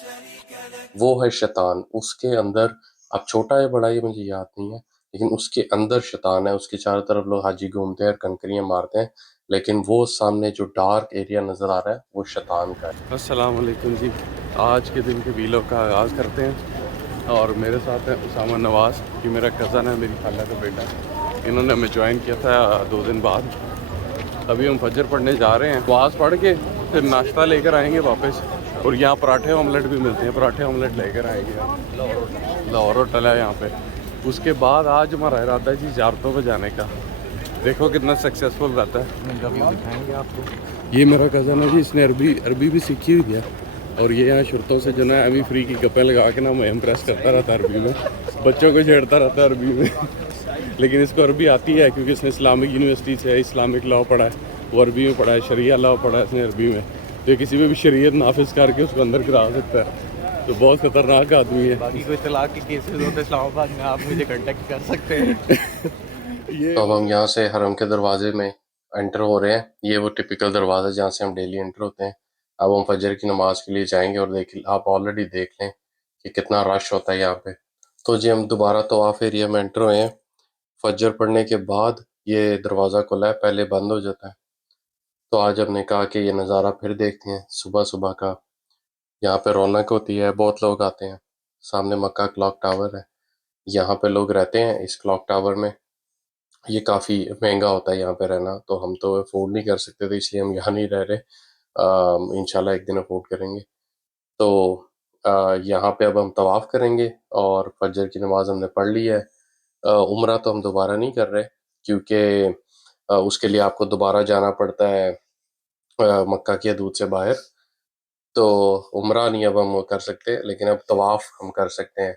शरीक लक। वो है शैतान, उसके अंदर, अब छोटा है बड़ा है मुझे याद नहीं है, लेकिन उसके अंदर शैतान है। उसके चारों तरफ लोग हाजी घूमते हैं और कंकरियां मारते हैं, लेकिन वो सामने जो डार्क एरिया नजर आ रहा है वो शैतान का है। अस्सलाम वालेकुम जी, आज के दिन के वीलॉग का आगाज़ करते हैं और मेरे साथ है उसामा नवाज़, कि मेरा कज़न है, मेरी खाला का बेटा। इन्होंने हमें ज्वाइन किया था 2 दिन बाद। अभी हम फजर पढ़ने जा रहे हैं, नमाज़ पढ़ के फिर नाश्ता लेकर आएंगे वापस। और यहाँ पराठे ऑमलेट भी मिलते हैं, पराठे ऑमलेट लेकर आएंगे। लाहौर होटल है यहाँ पे। उसके बाद आज हमारा इरादा है जी ज़ियारतों पे जाने का। देखो कितना सक्सेसफुल रहता है, दिखाएंगे आपको। ये मेरा कज़न है जी, इसने अरबी भी सीखी हुई है। और ये यहाँ शुरतों से जो ना अभी फ्री की गप्पें लगा के ना मैं इम्प्रेस करता रहता है अरबी में, बच्चों को छेड़ता रहता है अरबी में। लेकिन इसको अरबी आती है क्योंकि इसने इस्लामिक यूनिवर्सिटी से इस्लामिक लॉ पढ़ा है, वो अरबी में पढ़ा है, शरिया लॉ पढ़ा है इसने अरबी में। तो ये किसी में भी शरीयत नाफिज करके उसको अंदर करा सकता है। तो बहुत ख़तरनाक आदमी है। बाकी कोई तलाक के केसेस होते हैं इस्लामाबाद में, आप मुझे कांटेक्ट कर सकते हैं। ये तो अब हम यहाँ से हरम के दरवाजे में एंटर हो रहे हैं। ये वो टिपिकल दरवाज़ा जहाँ से हम डेली एंटर होते हैं। अब हम फजर की नमाज के लिए जाएंगे और आप ऑलरेडी देख लें कि कितना रश होता है यहाँ पे। तो जी हम दोबारा तवाफ एरिया में एंटर हुए हैं। फजर पढ़ने के बाद ये दरवाज़ा खुला है, पहले बंद हो जाता है। तो आज हमने कहा कि ये नज़ारा फिर देखते हैं सुबह सुबह का। यहाँ पे रौनक होती है, बहुत लोग आते हैं। सामने मक्का क्लॉक टावर है, यहाँ पे लोग रहते हैं इस क्लॉक टावर में। ये काफ़ी महंगा होता है यहाँ पे रहना, तो हम तो अफोर्ड नहीं कर सकते थे, इसलिए हम यहाँ नहीं रह रहे। इंशाल्लाह एक दिन अफोर्ड करेंगे। तो यहाँ पे अब हम तवाफ़ करेंगे और फजर की नमाज हमने पढ़ ली है। उम्रा तो हम दोबारा नहीं कर रहे, क्योंकि उसके लिए आपको दोबारा जाना पड़ता है मक्का की हदूद से बाहर। तो उम्रा नहीं अब हम कर सकते, लेकिन अब तवाफ़ हम कर सकते हैं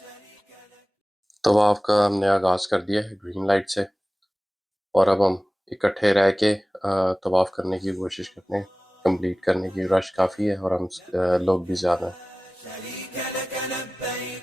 शरीक लक। तवाफ़ का हमने आगाज़ कर दिया है ग्रीन लाइट से, और अब हम इकट्ठे रह के तवाफ़ करने की कोशिश करते हैं, कंप्लीट करने की। रश काफ़ी है और हम लोग भी ज़्यादा हैं। शरीक लक लबैक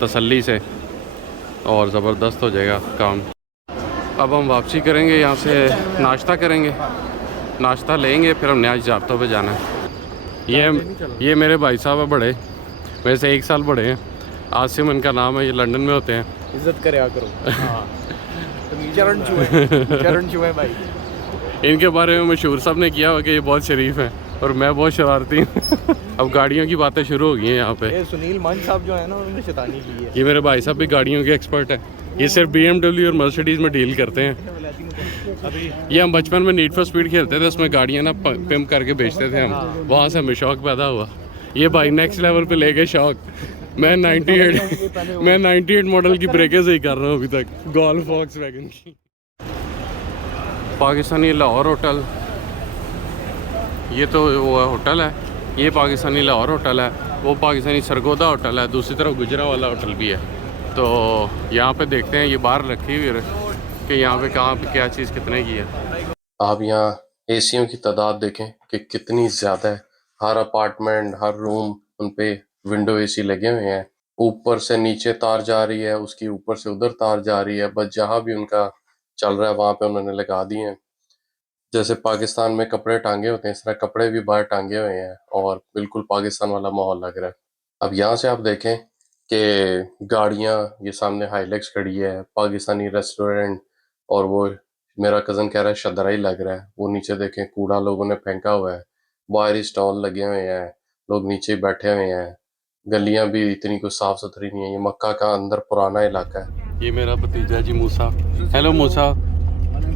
तसल्ली से, और ज़बरदस्त हो जाएगा काम। अब हम वापसी करेंगे, यहाँ से नाश्ता करेंगे, नाश्ता लेंगे, फिर हमने आज ज़ियारतों पे जाना है। ये मेरे भाई साहब है बड़े, मेरे से 1 साल बड़े हैं। आसिम इनका नाम है, ये लंदन में होते हैं। इज्जत करे करो। हाँ। चरण छुए भाई। इनके बारे में मशहूर साहब ने किया हुआ कि ये बहुत शरीफ हैं और मैं बहुत शरारती हूँ। अब गाड़ियों की बातें शुरू हो गई हैं यहाँ पे। ये सुनील मान साहब जो है ना, उन्होंने शैतानी की है। ये मेरे भाई साहब भी गाड़ियों के एक्सपर्ट हैं। ये सिर्फ BMW और मर्सिडीज़ में डील करते हैं। ये हम बचपन में नीड फॉर स्पीड खेलते थे, उसमें गाड़ियाँ ना पिम्प करके बेचते थे हम, वहाँ से हमें शौक पैदा हुआ। ये भाई नेक्स्ट लेवल पे ले गए शौक। मैं 98 मॉडल की ब्रेकें ही कर रहा हूँ अभी तक, गोल्फ वॉक्सवैगन की। पाकिस्तानी लाहौर होटल, ये तो वो होटल है, ये पाकिस्तानी लाहौर होटल है। वो पाकिस्तानी सरगोदा होटल है, दूसरी तरफ गुजरा वाला होटल भी है। तो यहाँ पे देखते हैं, ये बाहर रखी हुई है कि यहाँ पे कहाँ पे क्या चीज़ कितने की है। आप यहाँ एसियों की तादाद देखें कि कितनी ज़्यादा है। हर अपार्टमेंट, हर रूम, उन पे विंडो एसी लगे हुए हैं। ऊपर से नीचे तार जा रही है, उसकी ऊपर से उधर तार जा रही है, बस जहाँ भी उनका चल रहा है वहाँ पे उन्होंने लगा दिए हैं। जैसे पाकिस्तान में कपड़े टांगे होते हैं, इस तरह कपड़े भी बाहर टांगे हुए हैं और बिल्कुल पाकिस्तान वाला माहौल लग रहा है। अब यहाँ से आप देखें कि गाड़ियाँ, ये सामने हाइलेक्स खड़ी है, पाकिस्तानी रेस्टोरेंट, और वो मेरा कज़न कह रहा है शदरा ही लग रहा है। वो नीचे देखें, कूड़ा लोगों ने फेंका हुआ है, बाहर ही स्टॉल लगे हुए हैं, लोग नीचे ही बैठे हुए हैं। गलियाँ भी इतनी कुछ साफ़ सुथरी नहीं है। ये मक्का का अंदर पुराना इलाका है। ये मेरा भतीजा ji Musa. Hello Musa,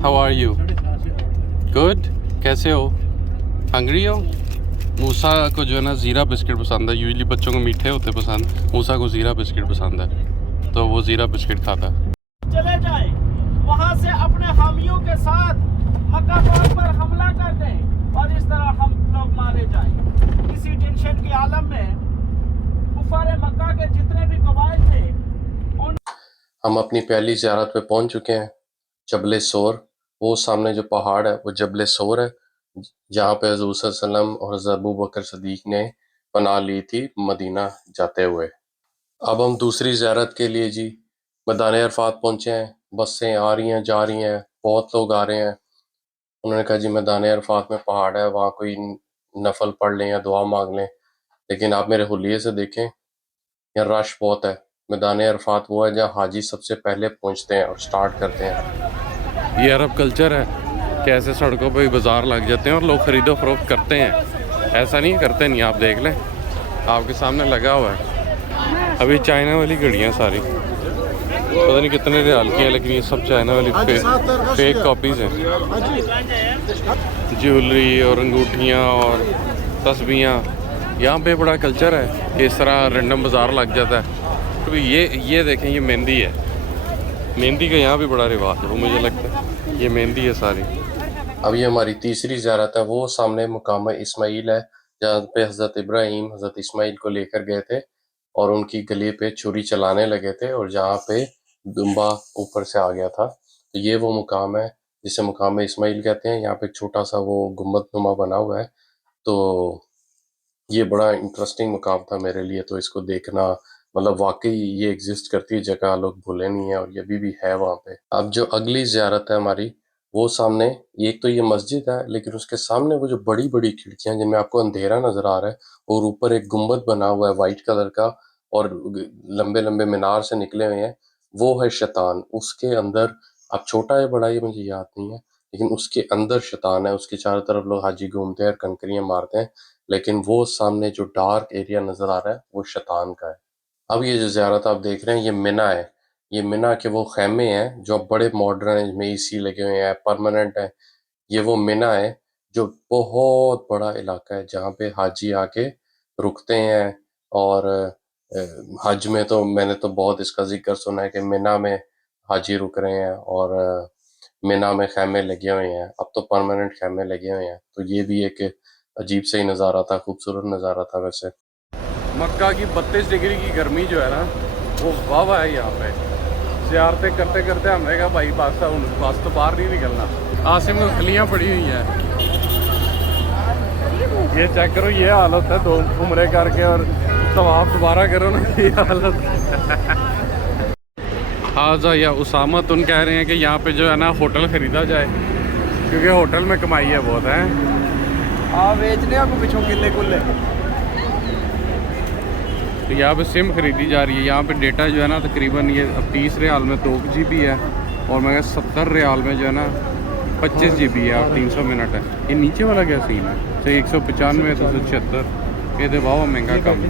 how are you? Good, कैसे हो? हंग्री हो? मूसा को जो है ना ज़ीरा बिस्किट पसंद है। यूजली बच्चों को मीठे होते पसंद, मूसा को ज़ीरा बिस्किट पसंद है, तो वो ज़ीरा बिस्किट खाता है। चले जाए वहां से अपने हामियों के साथ मक्का पर हमला कर दें और इस तरह हम लोग मारे जाएं। इसी टेंशन के आलम में कुफार मक्का के जितने भी कबाइल थे उन हम अपनी पहली ज़ियारत पे पहुंच चुके हैं, जबल सोर। वो सामने जो पहाड़ है वो जबल सोर है, जहाँ पे हज़ूर सल्लल्लाहु अलैहि वसल्लम और हज़रत अबू बकर सदीक ने पनाह ली थी मदीना जाते हुए। अब हम दूसरी ज़ियारत के लिए जी मैदान अरफात पहुँचे हैं। बसें आ रही हैं, जा रही हैं, बहुत लोग आ रहे हैं। उन्होंने कहा जी मैदान अरफात में पहाड़ है, वहाँ कोई नफल पढ़ लें या दुआ मांग लें। लेकिन आप मेरे हुलिये से देखें, यहाँ रश बहुत है। मैदान अरफात वो है जहाँ हाजी सबसे पहले पहुँचते हैं और स्टार्ट करते हैं। ये अरब कल्चर है कि ऐसे सड़कों पे बाज़ार लग जाते हैं और लोग ख़रीदो फरोख्त करते हैं। ऐसा नहीं करते नहीं, आप देख लें, आपके सामने लगा हुआ है। अभी चाइना वाली घड़ियाँ सारी पता नहीं कितने रियाल की हैं, लेकिन ये सब चाइना वाली फेक कॉपीज़ हैं। ज्वेलरी और अंगूठियाँ और तस्बीहां, यहाँ पे बड़ा कल्चर है कि इस तरह रैंडम बाज़ार लग जाता है। तो ये देखें, ये मेहंदी है। मेहंदी का यहाँ भी बड़ा रिवाज है, वो मुझे लगता है ये मेहंदी है सारी। अब ये हमारी तीसरी ज़ियारत है। वो सामने मुकाम इस्माइल है, जहाँ पे हज़रत इब्राहीम हज़रत इस्माइल को लेकर गए थे और उनकी गले पे छुरी चलाने लगे थे और जहाँ पे दुम्बा ऊपर से आ गया था। तो ये वो मुकाम है जिसे मुकाम इस्माइल कहते हैं। यहाँ पे छोटा सा वो गुम्बदनुमा बना हुआ है। तो ये बड़ा इंटरेस्टिंग मुकाम था मेरे लिए, तो इसको देखना मतलब वाकई ये एग्जिस्ट करती है जगह, लोग भूले नहीं है और ये अभी भी है वहाँ पे। अब जो अगली ज़ियारत है हमारी, वो सामने एक तो ये मस्जिद है, लेकिन उसके सामने वो जो बड़ी बड़ी खिड़कियां जिनमें आपको अंधेरा नजर आ रहा है और ऊपर एक गुम्बद बना हुआ है वाइट कलर का और लंबे लंबे मीनार से निकले हुए हैं, वो है शैतान। उसके अंदर, अब छोटा है बड़ा ये मुझे याद नहीं है, लेकिन उसके अंदर शैतान है। उसके चारों तरफ लोग हाजी घूमते हैं और कंकरियां मारते हैं, लेकिन वो सामने जो डार्क एरिया नजर आ रहा है वो शैतान का है। अब ये जो ज़ियारत आप देख रहे हैं ये मिना है। ये मिना के वो ख़ैमे हैं जो अब बड़े मॉडर्न हैं, जिसमें एसी लगे हुए हैं, परमानेंट है। ये वो मिना है जो बहुत बड़ा इलाका है जहाँ पे हाजी आके रुकते हैं। और हज में तो मैंने तो बहुत इसका जिक्र सुना है कि मिना में हाजी रुक रहे हैं और मिना में ख़ैमे लगे हुए हैं। अब तो परमानेंट ख़ैमे लगे हुए हैं। तो ये भी एक अजीब सा ही नज़ारा था, खूबसूरत नज़ारा था वैसे। मक्का की 32 डिग्री की गर्मी जो है ना, वो वाह है यहाँ पे। ज़ियारतें करते करते हमने कहा भाई बस तो बाहर नहीं निकलना। आसिम को खलियाँ पड़ी हुई हैं, ये चेक करो, ये हालत है। दो उम्रे करके और तवाफ दोबारा करो ना, ये हालत। हाजा या उसामा तुम कह रहे हैं कि यहाँ पे जो है ना होटल ख़रीदा जाए, क्योंकि होटल में कमाई है बहुत है। हाँ, बेचने आपको पिछों किले कुल्ले। तो यहाँ पे सिम खरीदी जा रही है। यहाँ पे डेटा जो है ना तकरीबन ये अब 30 रियाल में 2 GB है और मैं 70 रियाल में जो है ना 25 GB है और 300 मिनट है। ये नीचे वाला क्या सीन है? अच्छा 195 है, 276, ये तो बहुत महंगा काम है।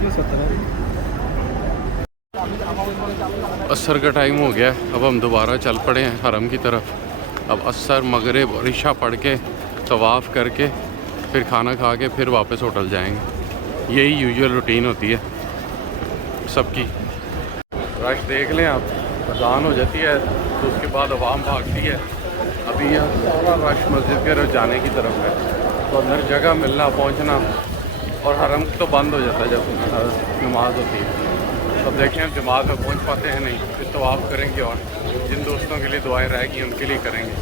असर का टाइम हो गया, अब हम दोबारा चल पड़े हैं हरम की तरफ। अब असर मगरिब और इशा पढ़ के तवाफ़ करके फिर खाना खा के फिर वापस होटल जाएंगे। यही यूजुअल रूटीन होती है सबकी। रश देख लें आप, अज़ान हो जाती है तो उसके बाद आवाम भागती है। अभी यहाँ सारा रश मस्जिद के तरफ जाने की तरफ है, तो अंदर जगह मिलना पहुँचना, और हरम तो बंद हो जाता है जब नमाज होती है। तो देखें हम जमात में पहुँच पाते हैं नहीं, फिर तो आप करेंगे और जिन दोस्तों के लिए दुआएं रहेगी उनके लिए करेंगे।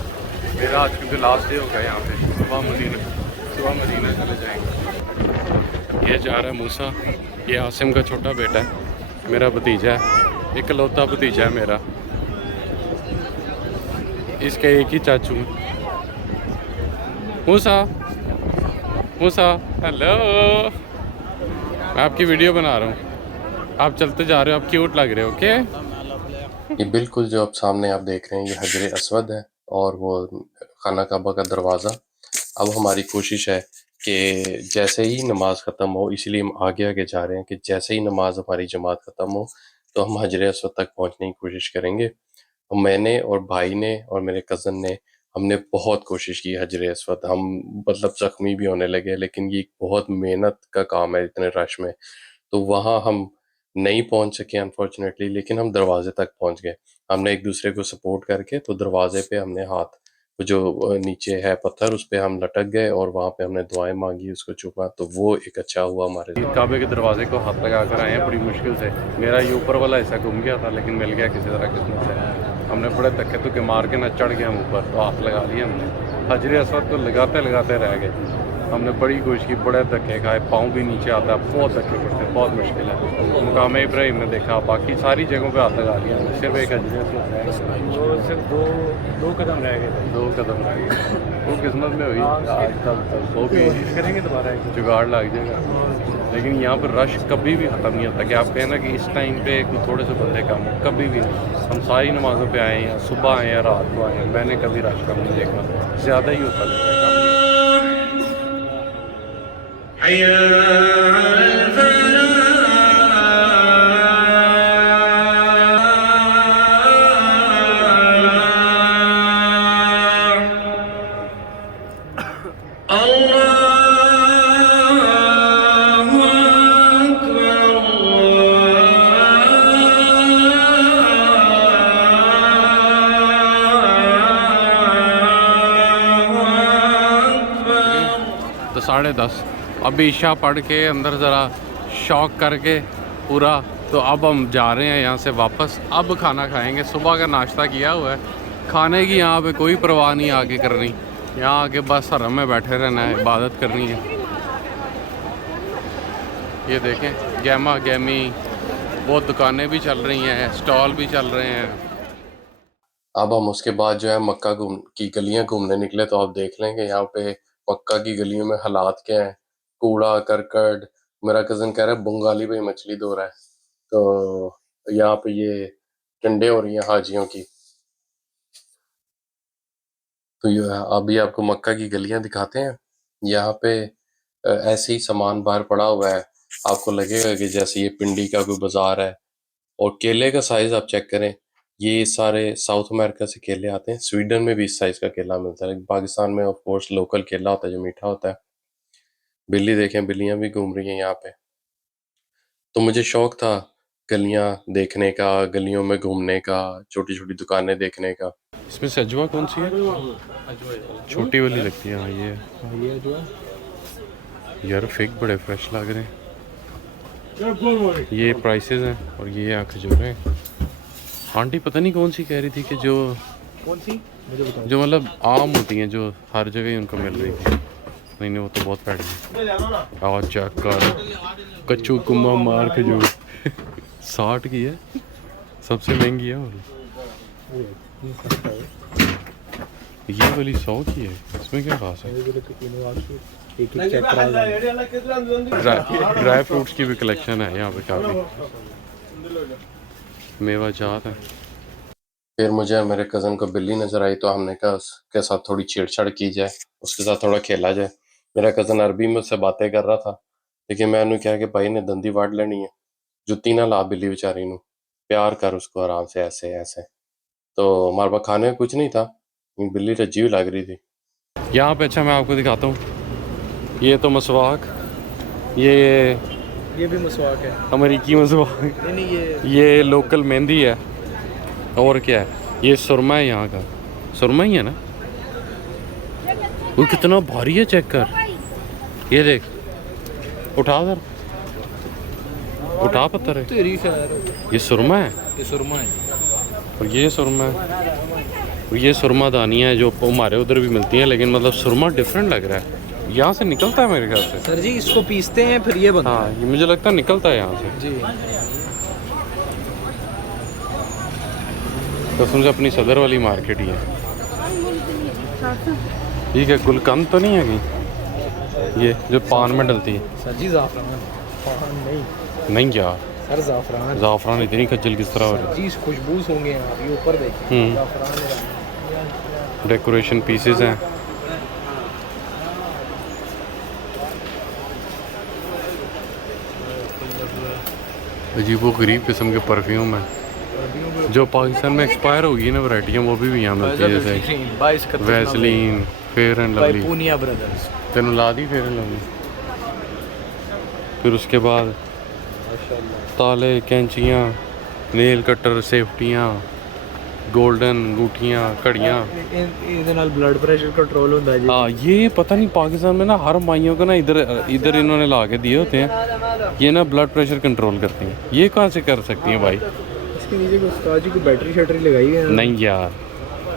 मेरा आज क्योंकि लास्ट डे होगा यहाँ पे, सुबह मदीना चले जाएंगे। ये जा रहा है मूसा, ये आसिम का छोटा बेटा है, मेरा भतीजा है, इकलौता भतीजा है मेरा। इसके एक ही चाचू हैं। मूसा हेलो, मैं आपकी वीडियो बना रहा हूँ, आप चलते जा रहे हो, आप क्यूट लग रहे हो। ओके, ये बिल्कुल जो आप सामने आप देख रहे हैं ये हजर अस्वद है और वो खाना काबा का दरवाज़ा। अब हमारी कोशिश है कि जैसे ही नमाज ख़त्म हो, इसीलिए हम आगे आगे जा रहे हैं कि जैसे ही नमाज हमारी जमात ख़त्म हो तो हम हजर अस्वद तक पहुंचने की कोशिश करेंगे। मैंने और भाई ने और मेरे कज़न ने हमने बहुत कोशिश की हजर अस्वद, हम मतलब ज़ख्मी भी होने लगे, लेकिन ये बहुत मेहनत का काम है इतने रश में। तो वहाँ हम नहीं पहुँच सके अनफॉर्चुनेटली, लेकिन हम दरवाजे तक पहुँच गए। हमने एक दूसरे को सपोर्ट करके तो दरवाजे पे हमने हाथ, जो नीचे है पत्थर, उस पे हम लटक गए और वहाँ पे हमने दुआएं मांगी, उसको चूमा, तो वो एक अच्छा हुआ हमारे लिए। काबे के दरवाजे को हाथ लगा कर आए हैं बड़ी मुश्किल से। मेरा ये ऊपर वाला हिस्सा घूम गया था, लेकिन मिल गया किसी तरह किस्मत से। हमने बड़े धक्के तुक्के मार के ना चढ़ गए हम ऊपर, तो हाथ लगा लिया हमने। हजर अस्वद को लगाते लगाते रह गए। हमने बड़ी कोशिश की, बड़े धक्के खाए, पाँव भी नीचे आता है, बहुत धक्के पड़ते हैं, बहुत मुश्किल है। मुकाम इब्राहिम ने देखा, बाकी सारी जगहों पे हाथ लगा लिया हमने, सिर्फ एक हजर अस्वद रह गया। वो सिर्फ दो कदम रह गए थे। 2 कदम रह गए, वो किस्मत में हुई। आज तक वो भी करेंगे दोबारा जुगाड़ लग जाएगा। लेकिन यहाँ पर रश कभी भी ख़त्म नहीं होता कि आप कहें ना कि इस टाइम पे कुछ थोड़े से बंदे कम हो, कभी भी नहीं। हम सारी नमाज़ों पे आए हैं, सुबह आए हैं, रात को आए हैं, मैंने कभी रश कम नहीं देखा, ज़्यादा ही होता है, कम नहीं। तो 10:30 अभी ईशा पढ़ के अंदर ज़रा शौक करके पूरा, तो अब हम जा रहे हैं यहाँ से वापस। अब खाना खाएंगे, सुबह का नाश्ता किया हुआ है, खाने की यहाँ पे कोई परवाह नहीं आगे करनी, यहाँ आके बस हरम में बैठे रहना है, इबादत करनी है। ये देखें गैमा गैमी बहुत दुकानें भी चल रही हैं, स्टॉल भी चल रहे हैं। अब हम उसके बाद जो है मक्का की गलियां घूमने निकले, तो आप देख लेंगे यहाँ पे मक्का की गलियों में हालात क्या है, कूड़ा करकट। मेरा कज़न कह रहा है बंगाली भाई मछली धो रहा है, तो यहाँ पे ये टंडे हो रही हैं हाजियों की। तो ये अभी आपको मक्का की गलियां दिखाते हैं। यहाँ पे ऐसे ही सामान बाहर पड़ा हुआ है, आपको लगेगा कि जैसे ये पिंडी का कोई बाजार है। और केले का साइज आप चेक करें, ये सारे साउथ अमेरिका से केले आते हैं। स्वीडन में भी इस साइज का केला मिलता है, लेकिन पाकिस्तान में ऑफ कोर्स लोकल केला होता है जो मीठा होता है। बिल्ली देखें, बिल्लियां भी घूम रही हैं यहाँ पे। तो मुझे शौक था गलियां देखने का, गलियों में घूमने का, छोटी छोटी दुकानें देखने का। इसमें से अजवा कौन सी है? छोटी वाली लगती है। हाँ ये जो यार फिग बड़े फ्रेश लग रहे हैं। ये प्राइसेस हैं और ये खजूरें हैं। आंटी पता नहीं कौन सी कह रही थी कि जो कौन सी मुझे बताओ, जो मतलब आम होती हैं, जो हर जगह ही उनको मिल रही थी। नहीं वो तो बहुत पैड है। और चेक कर, कच्चू कुम्मा मार खजूर 60 की है, सबसे महंगी है। और ये वाली 100 की है, इसमें क्या खास है? ड्राई फ्रूट्स की भी कलेक्शन है यहाँ पे काफ़ी, मेवा जात है। फिर मुझे मेरे कज़न को बिल्ली नज़र आई, तो हमने कहा उसके साथ थोड़ी छेड़छाड़ की जाए, उसके साथ थोड़ा खेला जाए। मेरा कज़न अरबी में उससे बातें कर रहा था, लेकिन मैं उन्हें कहा कि भाई ने दंदी वाड़ लेनी है, जुत्ती ना ला बिल्ली बेचारी नू, प्यार कर उसको आराम से, ऐसे ऐसे। तो हमारे पास खाने में कुछ नहीं था, बिल्ली रज्जी हुई लग रही थी यहाँ पे। अच्छा मैं आपको दिखाता हूँ, ये तो मसवाक, ये भी मसवाक है, अमेरिकी मसवाक। नहीं ये लोकल मेहंदी है। और क्या है? ये सुरमा है, यहाँ का सुरमा ही है ना। वो कितना भारी है, चेक कर, ये देख, उठा दर, उठा पत्थर है। तेरी खैर, ये सुरमा है, ये सुरमा है, और ये सुरमा है, और ये सुरमा दानियाँ है जो हमारे उधर भी मिलती हैं, लेकिन मतलब सुरमा डिफरेंट लग रहा है, यहाँ से निकलता है मेरे ख्याल से। सर जी इसको पीसते हैं फिर ये बनता हाँ, ये मुझे लगता है निकलता है यहाँ से। जी। तो समझो अपनी सदर वाली मार्केट ही है। ठीक है, गुलकंद तो नहीं है कहीं, ये जो पान में डलती है? सर जी ज़ाफ़रान, पान नहीं यार, सर ज़ाफ़रान। ज़ाफ़रान इतनी खज्जल किस तरह हो रही है? जी खुशबूस होंगे आप, ये ऊपर देखिए ज़ाफ़रान। डेकोरेशन पीसेस हैं। अजीबो गरीब किस्म के परफ्यूम है। जो पाकिस्तान में एक्सपायर होगी ना वैरायटियाँ वो भी यहाँ मिलती है, जैसे Vaseline, Fair and Lovely. Poonia brothers तेन ला दी फेयर एंड लवली। फिर उसके बाद ताले, कैंचियाँ, नेल कटर, सेफ्टियाँ, गोल्डन अंगूठियाँ, घड़ियाँ। ਇਹਦੇ ਨਾਲ ब्लड प्रेशर कंट्रोल होता है जी। हाँ, ये पता नहीं पाकिस्तान में ना हर माइयों को ना इधर इन्होंने ला के दिए होते हैं, ये ना ब्लड प्रेशर कंट्रोल करती हैं। ये कहाँ से कर सकती हैं भाई? इसके नीचे कुछ उस्ताद जी की बैटरी शैटरी लगाई है? नहीं यार,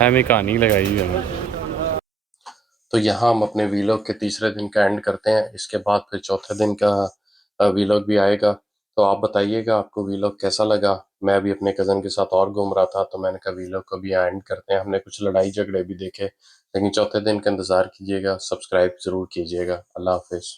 हमें कहानी लगाई हुई है। तो यहाँ हम अपने वीलॉग के तीसरे दिन का एंड करते हैं। इसके बाद फिर चौथे दिन का वीलॉग भी आएगा। तो आप बताइएगा आपको वीलॉग कैसा लगा। मैं भी अपने कज़न के साथ और घूम रहा था, तो मैंने कहा वीलॉग को भी यहाँ एंड करते हैं। हमने कुछ लड़ाई झगड़े भी देखे, लेकिन चौथे दिन का इंतज़ार कीजिएगा। सब्सक्राइब ज़रूर कीजिएगा। अल्लाह हाफिज़।